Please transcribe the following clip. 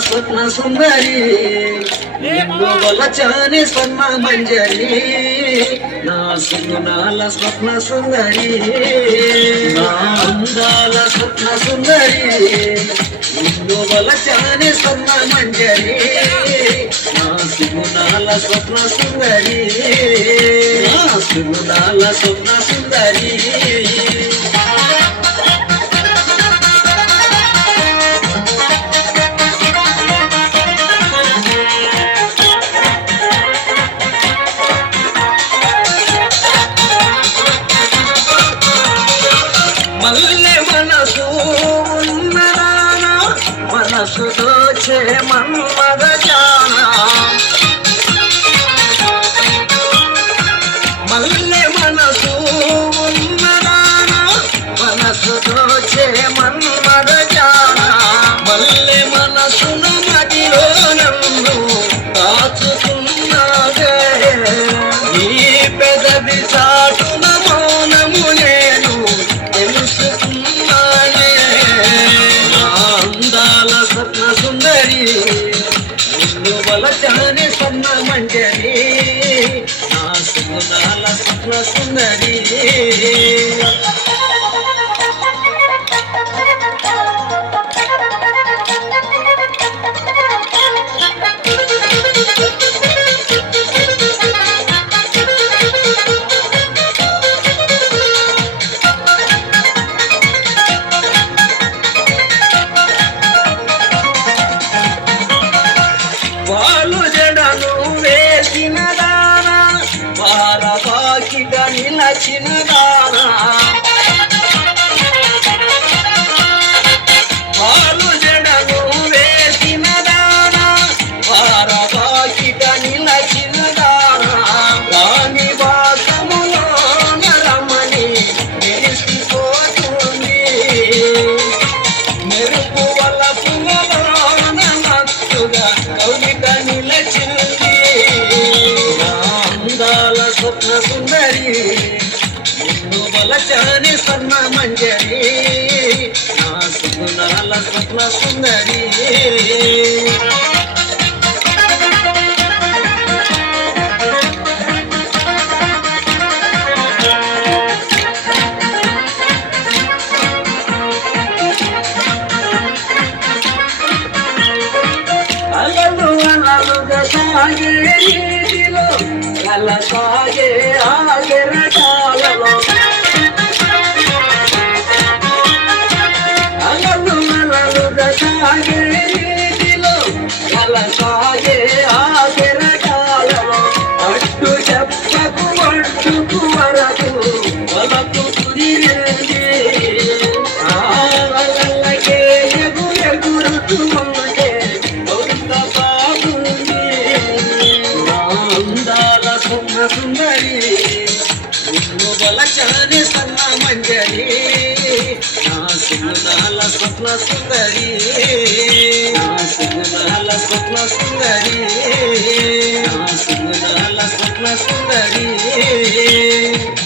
స్వప్న సుందరి నిన్ను వలచాని స్వర్ణ మంజరి నా సుగుణాల స్వప్న సుందరి నా అందాల స్వప్న సుందరి నిన్ను వలచాని స్వర్ణ మంజరి నా సుగుణాల స్వప్న సుందరి నా సుగుణాల స్వప్న సుందరి మల్లె మనసు ఉన్నదానా మనసు దోచే మన్మద జానా మల్లె మనసు ఉన్నదానా మనసు దోచే మన్మద జానా మల్లె మనసును మదిలో నన్ను దాచుకున్నాదే నీ పెదవి చాటున మౌనము నేను తెలుసుకున్నానే నా అందాల స్వప్న సుందరి నిన్ను వలచాని స్వర్ణ మంజరి నా సుగుణాల స్వప్న సుందరి వాలు జడను వేసిన దానా వారబాకిగా నిలచిన దానా వాలు జడను వేసిన దానా వారబాకిగా నిలచిన దానా రాణి వాసములో నరమణి మెరిసిపోతుంది మెరుపు వల్ల పువ్వులోన మత్తుగా కవిత నిలచింది నా అందాల స్వప్న సుందరి నిన్ను వలచాని స్వర్ణ మంజరి నా సుగుణాల స్వప్న సుందరి అలలు అలలుగా సాగే నీటిలో కల సాగే ఆగరటాలలో అలలు అలలుగా సాగే నీటిలో కల సాగే ఆగరటాలలో అట్టు చెప్పకు అట్టుకు వరకు వలకు కుదిరింది ఆ వలలకే ఎగురుతూ ఉంటే స్వప్న సుందరి నిన్ను వలచాని స్వర్ణ మంజరి నా సుగుణాల స్వప్న సుందరి నా సుగుణాల స్వప్న సుందరి